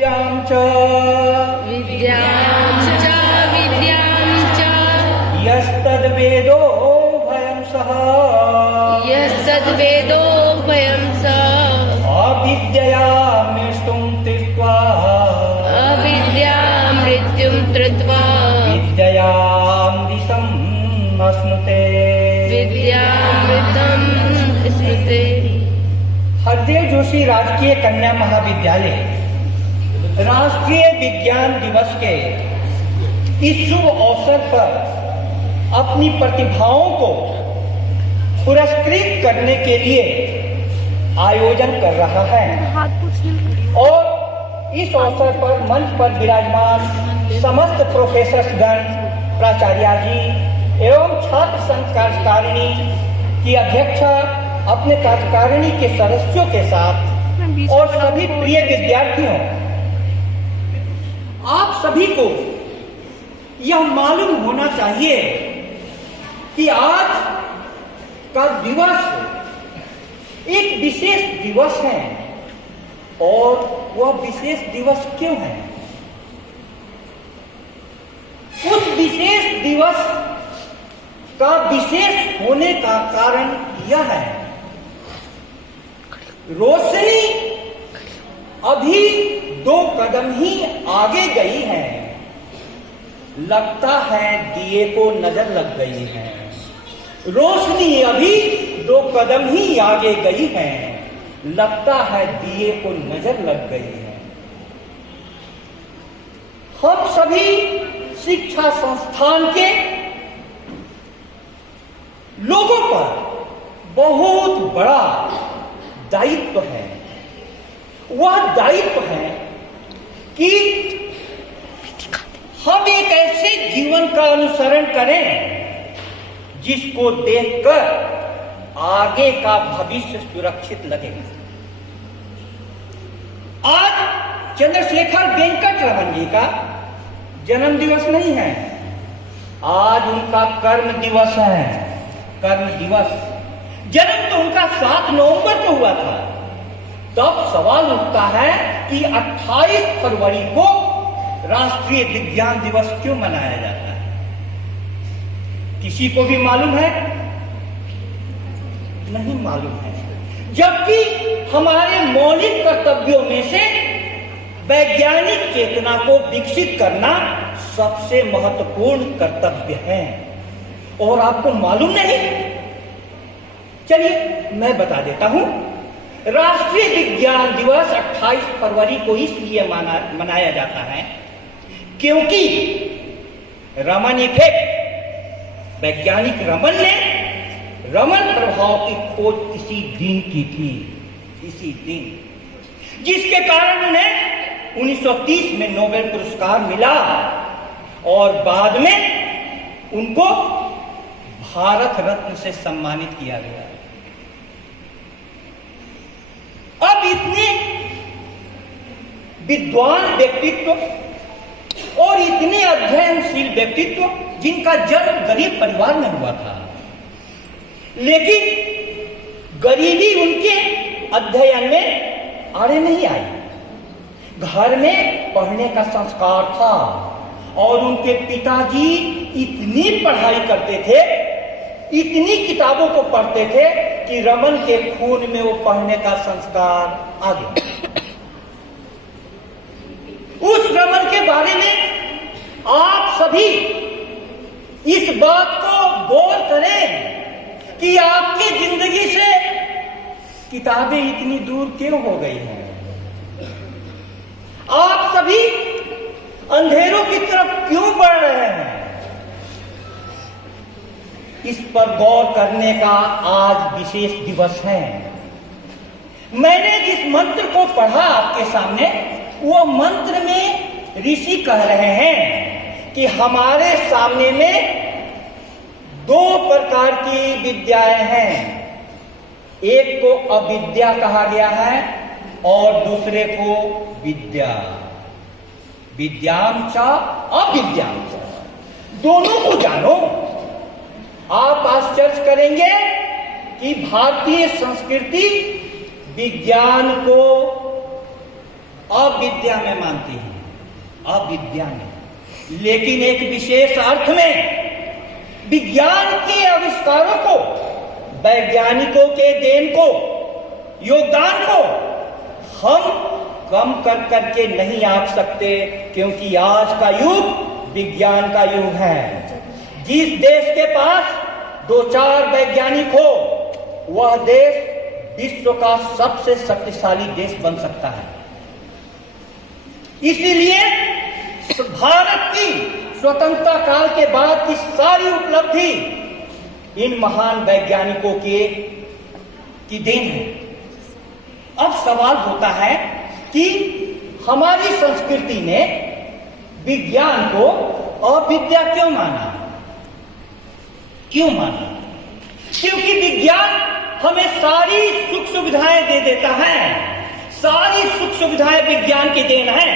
विद्यां च यस्तद्वेदो भयं सः अविद्यया मृत्युं त्यक्त्वा विद्यामृतं अश्नुते। हरदेव जोशी राजकीय कन्या महाविद्यालय राष्ट्रीय विज्ञान दिवस के इस शुभ अवसर पर अपनी प्रतिभाओं को पुरस्कृत करने के लिए आयोजन कर रहा है और इस अवसर पर मंच पर विराजमान समस्त प्रोफेसरगण, प्राचार्य जी एवं छात्र संघ कार्यकारिणी की अध्यक्षा अपने कार्यकारिणी के सदस्यों के साथ और सभी प्रिय विद्यार्थियों, आप सभी को यह मालूम होना चाहिए कि आज का दिवस एक विशेष दिवस है। और वह विशेष दिवस क्यों है? उस विशेष दिवस का विशेष होने का कारण यह है, रोशनी अभी 2 कदम ही आगे गई है, लगता है दिए को नजर लग गई है। रोशनी अभी 2 कदम ही आगे गई है, लगता है दिए को नजर लग गई है। हम सभी शिक्षा संस्थान के लोगों पर बहुत बड़ा दायित्व है। वह दायित्व है कि हम एक ऐसे जीवन का अनुसरण करें जिसको देखकर आगे का भविष्य सुरक्षित लगे। आज चंद्रशेखर वेंकट रमन जी का जन्म दिवस नहीं है, आज उनका कर्म दिवस है। कर्म दिवस, जन्म तो उनका 7 नवंबर को हुआ था। तब सवाल उठता है कि 28 फरवरी को राष्ट्रीय विज्ञान दिवस क्यों मनाया जाता है? किसी को भी मालूम है? नहीं मालूम है। जबकि हमारे मौलिक कर्तव्यों में से वैज्ञानिक चेतना को विकसित करना सबसे महत्वपूर्ण कर्तव्य है। और आपको मालूम नहीं? चलिए मैं बता देता हूं। राष्ट्रीय विज्ञान दिवस 28 फरवरी को इसलिए मनाया जाता है क्योंकि रमन इफेक्ट, वैज्ञानिक रमन ने रमन प्रभाव की खोज इसी दिन की थी, इसी दिन, जिसके कारण उन्हें 1930 में नोबेल पुरस्कार मिला और बाद में उनको भारत रत्न से सम्मानित किया गया। अब इतने विद्वान व्यक्तित्व और इतने अध्ययनशील व्यक्तित्व जिनका जन्म गरीब परिवार में हुआ था, लेकिन गरीबी उनके अध्ययन में आड़े नहीं आई। घर में पढ़ने का संस्कार था और उनके पिताजी इतनी पढ़ाई करते थे, इतनी किताबों को पढ़ते थे कि रमन के खून में वो पढ़ने का संस्कार आ गया। उस रमन के बारे में आप सभी इस बात को गौर करें कि आपकी जिंदगी से किताबें इतनी दूर क्यों हो गई हैं? आप सभी अंधेरों की तरफ क्यों बढ़ रहे हैं? इस पर गौर करने का आज विशेष दिवस है। मैंने जिस मंत्र को पढ़ा आपके सामने, वो मंत्र में ऋषि कह रहे हैं कि हमारे सामने में 2 प्रकार की विद्याएं हैं। एक को अविद्या कहा गया है और दूसरे को विद्या। विद्यां च अविद्यां च, दोनों को जानो। आप आश्चर्य करेंगे कि भारतीय संस्कृति विज्ञान को अविद्या में मानती हैं, अविद्या में, लेकिन एक विशेष अर्थ में विज्ञान के आविष्कारों को, वैज्ञानिकों के देन को, योगदान को हम कम कर करके नहीं आंक सकते, क्योंकि आज का युग विज्ञान का युग है। जिस देश के पास 2-4 वैज्ञानिक हो, वह देश विश्व का सबसे शक्तिशाली देश बन सकता है। इसीलिए भारत की स्वतंत्रता काल के बाद की सारी उपलब्धि इन महान वैज्ञानिकों की देन है। अब सवाल होता है कि हमारी संस्कृति ने विज्ञान को अविद्या क्यों माना? क्यों माना? क्योंकि विज्ञान हमें सारी सुख सुविधाएं दे देता है। सारी सुख सुविधाएं विज्ञान की देन है।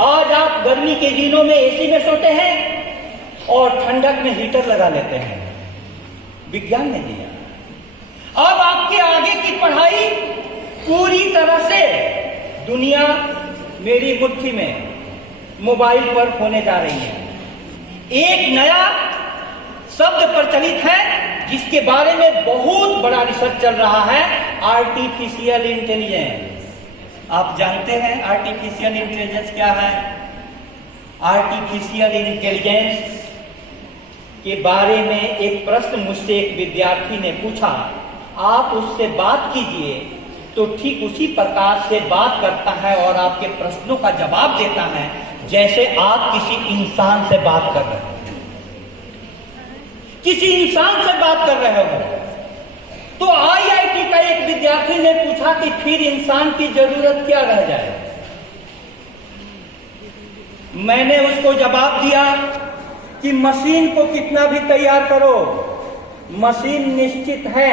आज आप गर्मी के दिनों में एसी में सोते हैं और ठंडक में हीटर लगा लेते हैं, विज्ञान ने दिया। अब आपके आगे की पढ़ाई पूरी तरह से दुनिया मेरी मुट्ठी में मोबाइल पर होने जा रही है। एक नया शब्द प्रचलित है जिसके बारे में बहुत बड़ा रिसर्च चल रहा है, आर्टिफिशियल इंटेलिजेंस। आप जानते हैं आर्टिफिशियल इंटेलिजेंस क्या है? आर्टिफिशियल इंटेलिजेंस के बारे में एक प्रश्न मुझसे एक विद्यार्थी ने पूछा। आप उससे बात कीजिए तो ठीक उसी प्रकार से बात करता है और आपके प्रश्नों का जवाब देता है जैसे आप किसी इंसान से बात कर रहे हो। किसी इंसान से बात कर रहे हो। तो IIT का एक विद्यार्थी ने पूछा कि फिर इंसान की जरूरत क्या रह जाए? मैंने उसको जवाब दिया कि मशीन को कितना भी तैयार करो, मशीन निश्चित है,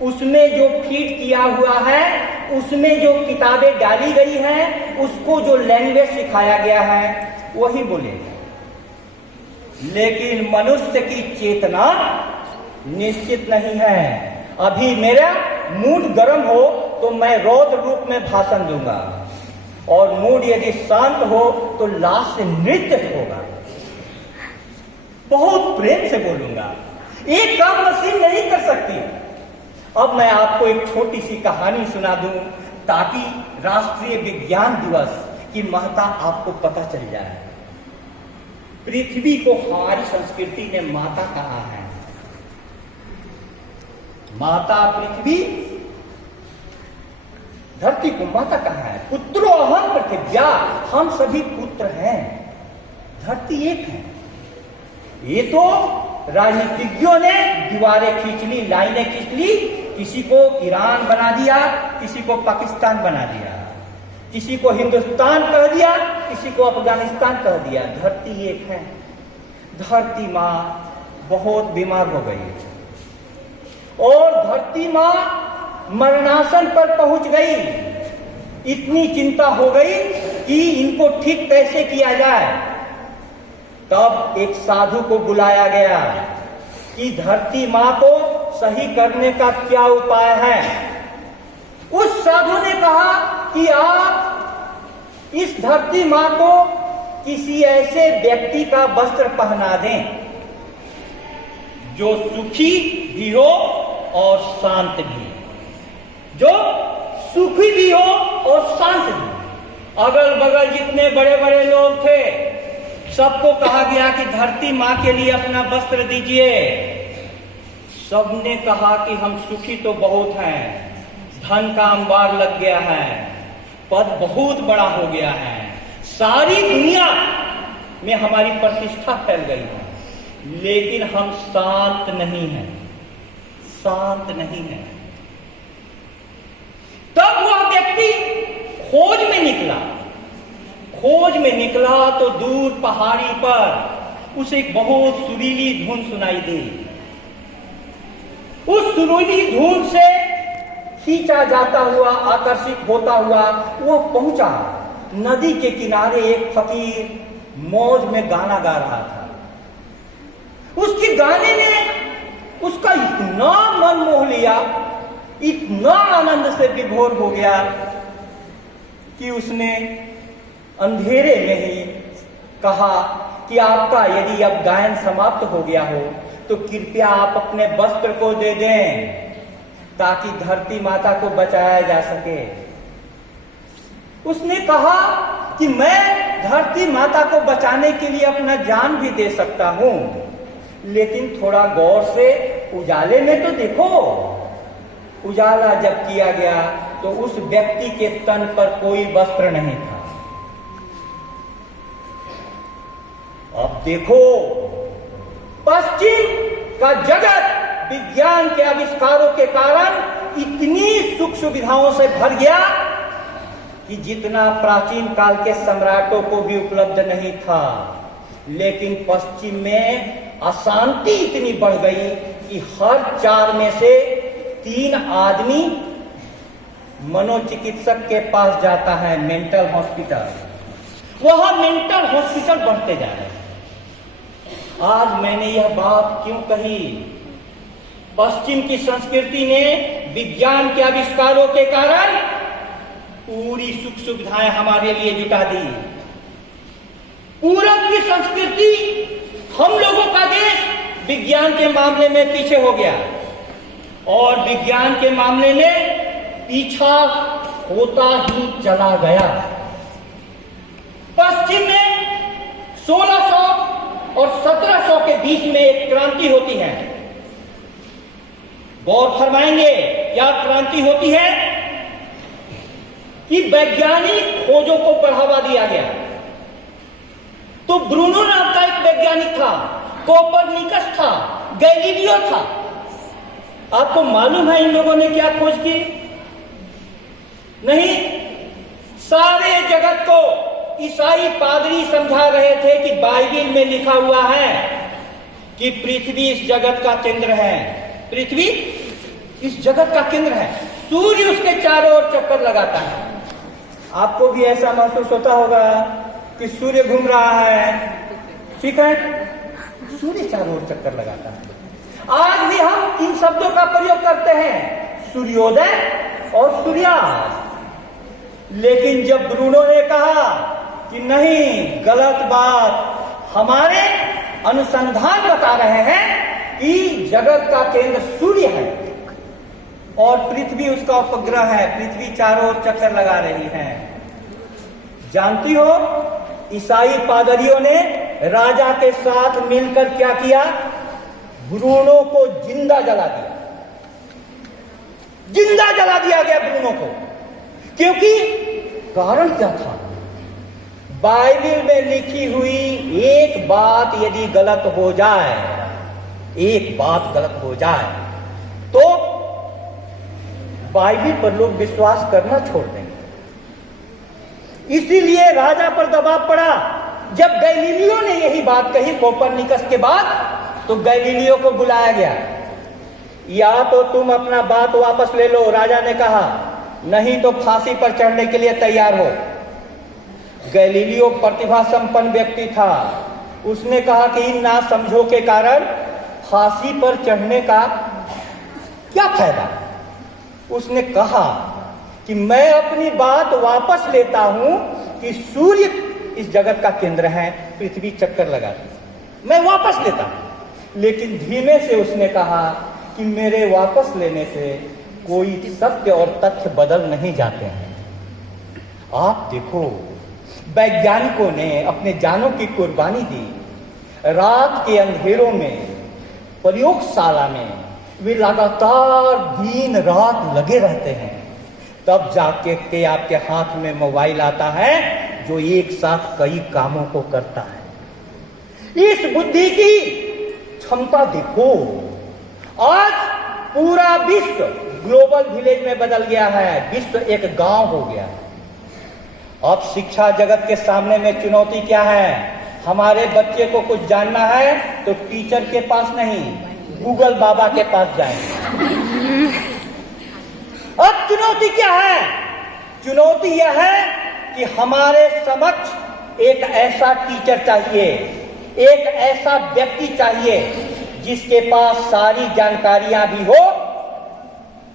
उसमें जो फीड किया हुआ है, उसमें जो किताबें डाली गई हैं, उसको जो लैंग्वेज सिखाया गया है वही बोलेगा। लेकिन मनुष्य की चेतना निश्चित नहीं है। अभी मेरा मूड गर्म हो तो मैं रौद्र रूप में भाषण दूंगा, और मूड यदि शांत हो तो लाश से नृत्य होगा, बहुत प्रेम से बोलूंगा। एक काम मशीन नहीं कर सकती। अब मैं आपको एक छोटी सी कहानी सुना दूं ताकि राष्ट्रीय विज्ञान दिवस की महत्ता आपको पता चल जाए। पृथ्वी को हमारी संस्कृति ने माता कहा है। माता पृथ्वी, धरती को माता कहा है। पुत्रो अहम पृथिव्या, हम सभी पुत्र हैं, धरती एक है। ये तो राजनीतिज्ञों ने दीवारें खींच ली, लाइनें खींच ली, किसी को ईरान बना दिया, किसी को पाकिस्तान बना दिया, किसी को हिंदुस्तान कह दिया, किसी को अफगानिस्तान कह दिया। धरती एक है। धरती माँ बहुत बीमार हो गई और धरती माँ मरणासन पर पहुंच गई। इतनी चिंता हो गई कि इनको ठीक कैसे किया जाए। तब एक साधु को बुलाया गया कि धरती माँ को सही करने का क्या उपाय है। उस साधु ने कहा कि आप इस धरती माँ को किसी ऐसे व्यक्ति का वस्त्र पहना दें जो सुखी भी हो और शांत भी, जो सुखी भी हो और शांत भी। अगल बगल जितने बड़े बड़े लोग थे सबको कहा गया कि धरती माँ के लिए अपना वस्त्र दीजिए। सबने कहा कि हम सुखी तो बहुत हैं, धन का अंबार लग गया है, पद बहुत बड़ा हो गया है, सारी दुनिया में हमारी प्रतिष्ठा फैल गई है, लेकिन हम शांत नहीं हैं, शांत नहीं हैं। तब वह व्यक्ति खोज में निकला। खोज में निकला तो दूर पहाड़ी पर उसे एक बहुत सुरीली धुन सुनाई दी। उस सुरीली धुन से खींचा जाता हुआ, आकर्षित होता हुआ वो पहुंचा। नदी के किनारे एक फकीर मौज में गाना गा रहा था। उसके गाने ने उसका इतना मन मोह लिया, इतना आनंद से विभोर हो गया कि उसने अंधेरे में ही कहा कि आपका यदि अब गायन समाप्त हो गया हो तो कृपया आप अपने वस्त्र को दे दें ताकि धरती माता को बचाया जा सके। उसने कहा कि मैं धरती माता को बचाने के लिए अपना जान भी दे सकता हूं, लेकिन थोड़ा गौर से उजाले में तो देखो। उजाला जब किया गया तो उस व्यक्ति के तन पर कोई वस्त्र नहीं था। अब देखो, पश्चिम का जगत विज्ञान के आविष्कारों के कारण इतनी सुख सुविधाओं से भर गया कि जितना प्राचीन काल के सम्राटों को भी उपलब्ध नहीं था। लेकिन पश्चिम में अशांति इतनी बढ़ गई कि हर 4 में से 3 आदमी मनोचिकित्सक के पास जाता है, मेंटल हॉस्पिटल। वह मेंटल हॉस्पिटल बढ़ते जा रहे हैं। आज मैंने यह बात क्यों कही? पश्चिम की संस्कृति ने विज्ञान के आविष्कारों के कारण पूरी सुख सुविधाएं हमारे लिए जुटा दी। पूरब की संस्कृति, हम लोगों का देश विज्ञान के मामले में पीछे हो गया और विज्ञान के मामले में पीछा होता ही चला गया। पश्चिम में 1600 और 1700 के बीच में एक क्रांति होती है। गौर फरमाएंगे क्या क्रांति होती है कि वैज्ञानिक खोजों को बढ़ावा दिया गया। तो ब्रूनो नाम का एक वैज्ञानिक था, कोपरनिकस था, गैलीलियो था। आपको मालूम है इन लोगों ने क्या खोज की? नहीं, सारे जगत को ईसाई पादरी समझा रहे थे कि बाइबिल में लिखा हुआ है कि पृथ्वी इस जगत का केंद्र है। पृथ्वी इस जगत का केंद्र है, सूर्य उसके चारों ओर चक्कर लगाता है। आपको भी ऐसा महसूस होता होगा कि सूर्य घूम रहा है, ठीक है, सूर्य चारों ओर चक्कर लगाता है। आज भी हम इन शब्दों का प्रयोग करते हैं, सूर्योदय और सूर्यास्त। लेकिन जब ब्रूनो ने कहा कि नहीं, गलत बात, हमारे अनुसंधान बता रहे हैं कि जगत का केंद्र सूर्य है और पृथ्वी उसका उपग्रह है, पृथ्वी चारों ओर चक्कर लगा रही है। जानती हो, ईसाई पादरियों ने राजा के साथ मिलकर क्या किया? ब्रूनो को जिंदा जला दिया। जिंदा जला दिया गया ब्रूनो को। क्योंकि कारण क्या था? बाइबिल में लिखी हुई एक बात यदि गलत हो जाए, एक बात गलत हो जाए तो बाइबिल पर लोग विश्वास करना छोड़ देंगे। इसीलिए राजा पर दबाव पड़ा। जब गैलीलियो ने यही बात कही कोपरनिकस के बाद, तो गैलीलियो को बुलाया गया। या तो तुम अपना बात वापस ले लो, राजा ने कहा, नहीं तो फांसी पर चढ़ने के लिए तैयार हो। गैलीलियो प्रतिभा संपन्न व्यक्ति था। उसने कहा कि इन नासमझों के कारण फांसी पर चढ़ने का क्या फायदा। उसने कहा कि मैं अपनी बात वापस लेता हूं कि सूर्य इस जगत का केंद्र है, पृथ्वी चक्कर लगाती है, मैं वापस लेता हूं। लेकिन धीमे से उसने कहा कि मेरे वापस लेने से कोई सत्य और तथ्य बदल नहीं जाते हैं। आप देखो, वैज्ञानिकों ने अपने जानों की कुर्बानी दी। रात के अंधेरों में, प्रयोगशाला में वे लगातार दिन रात लगे रहते हैं। तब जाके के आपके हाथ में मोबाइल आता है जो एक साथ कई कामों को करता है। इस बुद्धि की क्षमता देखो। आज पूरा विश्व ग्लोबल विलेज में बदल गया है, विश्व एक गांव हो गया है। अब शिक्षा जगत के सामने में चुनौती क्या है? हमारे बच्चे को कुछ जानना है तो टीचर के पास नहीं, गूगल बाबा के पास जाएंगे। अब चुनौती क्या है? चुनौती यह है कि हमारे समक्ष एक ऐसा टीचर चाहिए, एक ऐसा व्यक्ति चाहिए जिसके पास सारी जानकारियां भी हो,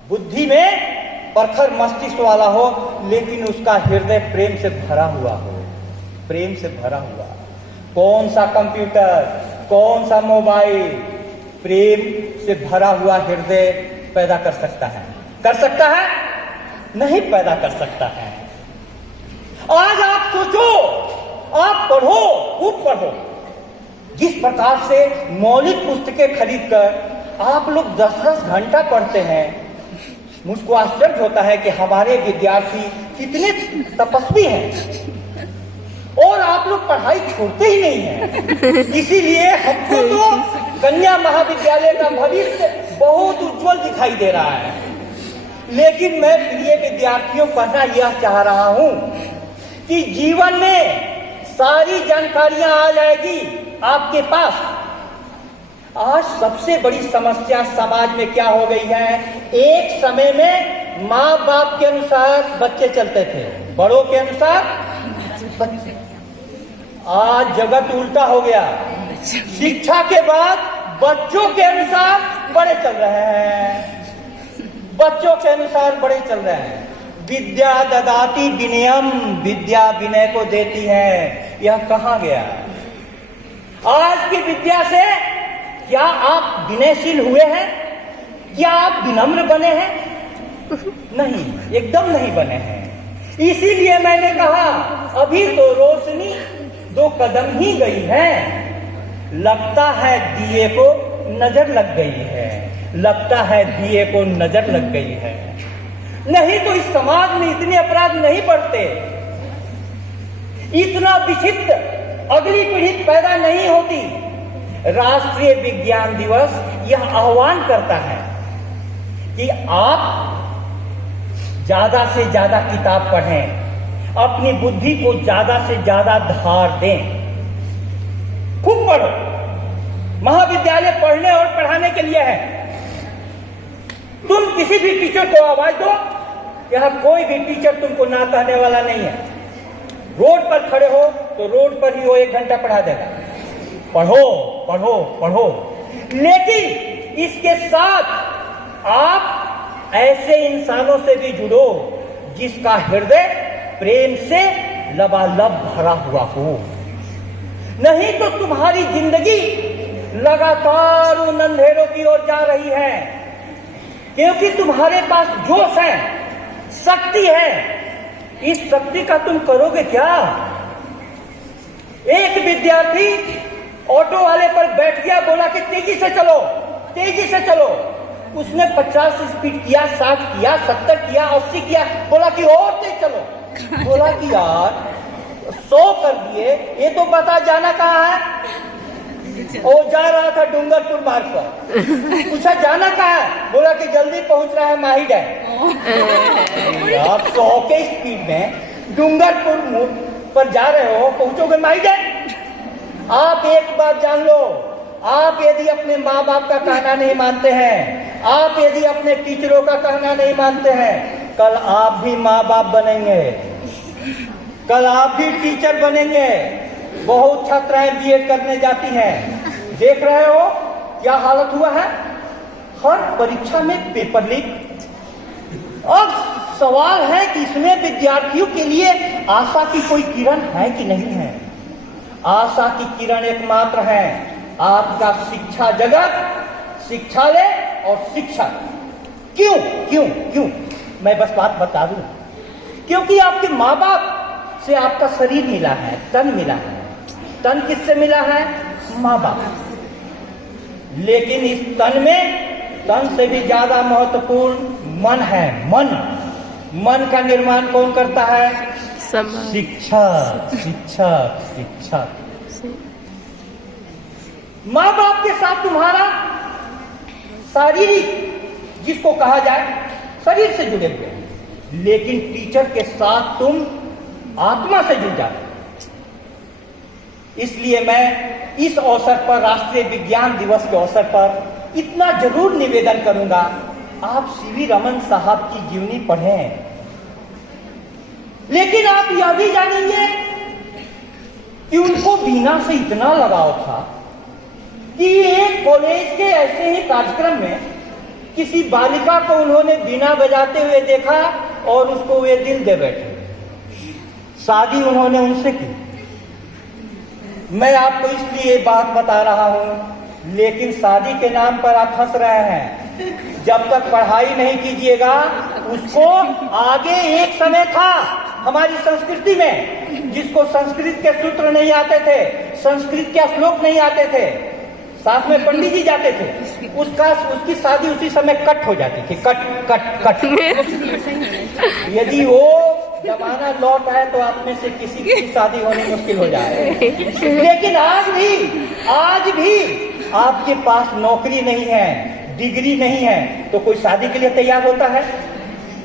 बुद्धि में प्रखर मस्तिष्क वाला हो, लेकिन उसका हृदय प्रेम से भरा हुआ हो, प्रेम से भरा हुआ। कौन सा कंप्यूटर, कौन सा मोबाइल प्रेम से भरा हुआ हृदय पैदा कर सकता है? कर सकता है? नहीं पैदा कर सकता है। आज आप सोचो, आप पढ़ो, खूब पढ़ो। जिस प्रकार से मौलिक पुस्तकें खरीदकर आप लोग 10-10 घंटा पढ़ते हैं, मुझको आश्चर्य होता है कि हमारे विद्यार्थी कितने तपस्वी हैं और आप लोग पढ़ाई छोड़ते ही नहीं हैं। इसीलिए हमको तो कन्या महाविद्यालय का भविष्य बहुत उज्जवल दिखाई दे रहा है। लेकिन मैं प्रिय विद्यार्थियों कहना यह चाह रहा हूं कि जीवन में सारी जानकारियां आ जाएगी आपके पास। आज सबसे बड़ी समस्या समाज में क्या हो गई है? एक समय में माँ बाप के अनुसार बच्चे चलते थे, बड़ों के अनुसार बच्चे। आज जगत उल्टा हो गया। शिक्षा के बाद बच्चों के अनुसार बड़े चल रहे हैं, बच्चों के अनुसार बड़े चल रहे हैं। विद्या ददाति विनयम, विद्या विनय को देती है। यह कहाँ गया? आज की विद्या से क्या आप विनयशील हुए हैं? क्या आप विनम्र बने हैं? नहीं, एकदम नहीं बने हैं। इसीलिए मैंने कहा अभी तो रोशनी 2 कदम ही गई है। लगता है दिए को नजर लग गई है, लगता है दिए को नजर लग गई है। नहीं तो इस समाज में इतने अपराध नहीं बढ़ते, इतना विचित्र अगली पीढ़ी पैदा नहीं होती। राष्ट्रीय विज्ञान दिवस यह आह्वान करता है कि आप ज्यादा से ज्यादा किताब पढ़ें, अपनी बुद्धि को ज्यादा से ज्यादा धार दें, खूब पढ़ो। महाविद्यालय पढ़ने और पढ़ाने के लिए है। तुम किसी भी टीचर को आवाज दो, यहां कोई भी टीचर तुमको ना कहने वाला नहीं है। रोड पर खड़े हो तो रोड पर ही वो 1 घंटा पढ़ा देगा। पढ़ो पढ़ो पढ़ो। लेकिन इसके साथ आप ऐसे इंसानों से भी जुड़ो जिसका हृदय प्रेम से लबालब भरा हुआ हो। नहीं तो तुम्हारी जिंदगी लगातार उन अंधेरों की ओर जा रही है, क्योंकि तुम्हारे पास जोश है, शक्ति है। इस शक्ति का तुम करोगे क्या? एक विद्यार्थी ऑटो वाले पर बैठ गया, बोला कि तेजी से चलो, तेजी से चलो। उसने 50 स्पीड किया, 60 किया, 70 किया, 80 किया, बोला कि और तेज चलो। बोला कि यार 100 कर दिए, ये तो पता जाना कहाँ है? वो जा रहा था डूंगरपुर मार्ग पर। पूछा जाना कहाँ है? बोला कि जल्दी पहुंच रहा है माही डैम। आप 100 के स्पीड में डूंगरपुर पर जा रहे हो, पहुंचोगे माही डैम? आप एक बात जान लो, आप यदि अपने माँ बाप का कहना नहीं मानते हैं, आप यदि अपने टीचरों का कहना नहीं मानते हैं, कल आप भी माँ बाप बनेंगे, कल आप भी टीचर बनेंगे। बहुत छात्राएं बीएड करने जाती हैं, देख रहे हो क्या हालत हुआ है? हर परीक्षा में पेपर लीक। अब सवाल है कि इसमें विद्यार्थियों के लिए आशा की कोई किरण है कि नहीं है? आशा की किरण एकमात्र है आपका शिक्षा जगत, शिक्षालय और शिक्षक। क्यों क्यों क्यों? मैं बस बात बता दूं, क्योंकि आपके माँ बाप से आपका शरीर मिला है, तन मिला है। तन किससे मिला है? माँ बाप। लेकिन इस तन में, तन से भी ज्यादा महत्वपूर्ण मन है। मन, मन का निर्माण कौन करता है? शिक्षक, शिक्षक, शिक्षक। माँ बाप के साथ तुम्हारा शारीरिक, जिसको कहा जाए, शरीर से जुड़े हुए, लेकिन टीचर के साथ तुम आत्मा से जुड़ जाते। इसलिए मैं इस अवसर पर, राष्ट्रीय विज्ञान दिवस के अवसर पर इतना जरूर निवेदन करूंगा, आप सीवी रमन साहब की जीवनी पढ़ें। लेकिन आप यह भी जानेंगे कि उनको बीना से इतना लगाव था कि एक कॉलेज के ऐसे ही कार्यक्रम में किसी बालिका को उन्होंने बीना बजाते हुए देखा और उसको वे दिल दे बैठे। शादी उन्होंने उनसे की। मैं आपको इसलिए बात बता रहा हूं, लेकिन शादी के नाम पर आप हंस रहे हैं। जब तक पढ़ाई नहीं कीजिएगा, उसको आगे एक समय था हमारी संस्कृति में, जिसको संस्कृत के सूत्र नहीं आते थे, संस्कृत के श्लोक नहीं आते थे, साथ में पंडित जी जाते थे, उसकी शादी उसी समय कट हो जाती थी। कट। यदि वो जमाना लौट आए तो आप में से किसी की शादी होनी मुश्किल हो जाए। लेकिन आज भी आपके पास नौकरी नहीं है, डिग्री नहीं है, तो कोई शादी के लिए तैयार होता है?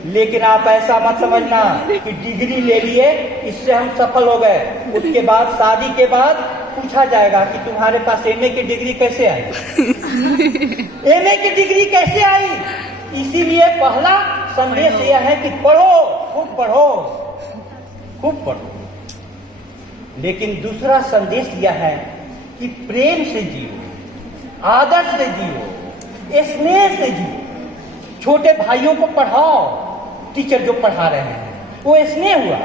लेकिन आप ऐसा मत समझना कि डिग्री ले लिए इससे हम सफल हो गए। उसके बाद शादी के बाद पूछा जाएगा कि तुम्हारे पास एमए की डिग्री कैसे आई? एमए की डिग्री कैसे आई? इसीलिए पहला संदेश यह है कि पढ़ो, खूब पढ़ो, खूब पढ़ो। लेकिन दूसरा संदेश यह है कि प्रेम से जियो, आदर से जियो, स्नेह से जियो। छोटे भाइयों को पढ़ाओ, टीचर जो पढ़ा रहे हैं वो स्नेह हुआ।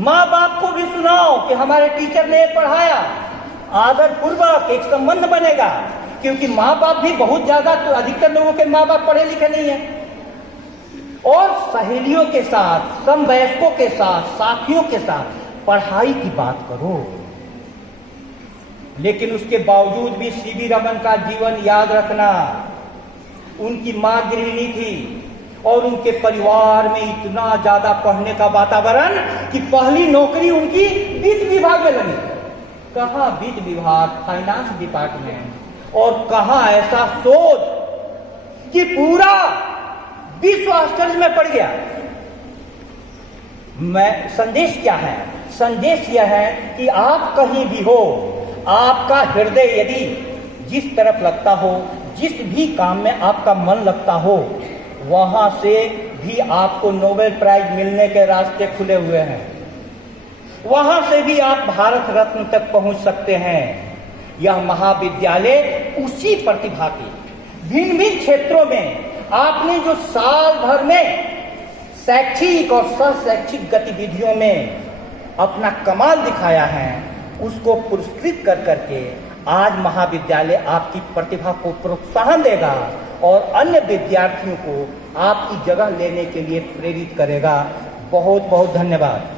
माँ बाप को भी सुनाओ कि हमारे टीचर ने पढ़ाया, आदर पूर्वक एक संबंध बनेगा। क्योंकि माँ बाप भी बहुत ज्यादा, तो अधिकतर लोगों के माँ बाप पढ़े लिखे नहीं है। और सहेलियों के साथ, समवयस्कों के साथ, साथियों के साथ पढ़ाई की बात करो। लेकिन उसके बावजूद भी सीवी रमन का जीवन याद रखना। उनकी मां गृहिणी थी और उनके परिवार में इतना ज्यादा पढ़ने का वातावरण कि पहली नौकरी उनकी वित्त विभाग में लगी। कहाँ वित्त विभाग, फाइनेंस डिपार्टमेंट, और कहाँ ऐसा शोध कि पूरा विश्व आश्चर्य में पड़ गया। संदेश क्या है? संदेश यह है कि आप कहीं भी हो, आपका हृदय यदि जिस तरफ लगता हो, जिस भी काम में आपका मन लगता हो, वहां से भी आपको नोबेल प्राइज मिलने के रास्ते खुले हुए हैं। वहां से भी आप भारत रत्न तक पहुंच सकते हैं। यह महाविद्यालय उसी प्रतिभा के भिन्न भिन्न क्षेत्रों में आपने जो साल भर में शैक्षिक और सह शैक्षिक गतिविधियों में अपना कमाल दिखाया है, उसको पुरस्कृत कर करके आज महाविद्यालय आपकी प्रतिभा को प्रोत्साहन देगा और अन्य विद्यार्थियों को आपकी जगह लेने के लिए प्रेरित करेगा। बहुत बहुत धन्यवाद।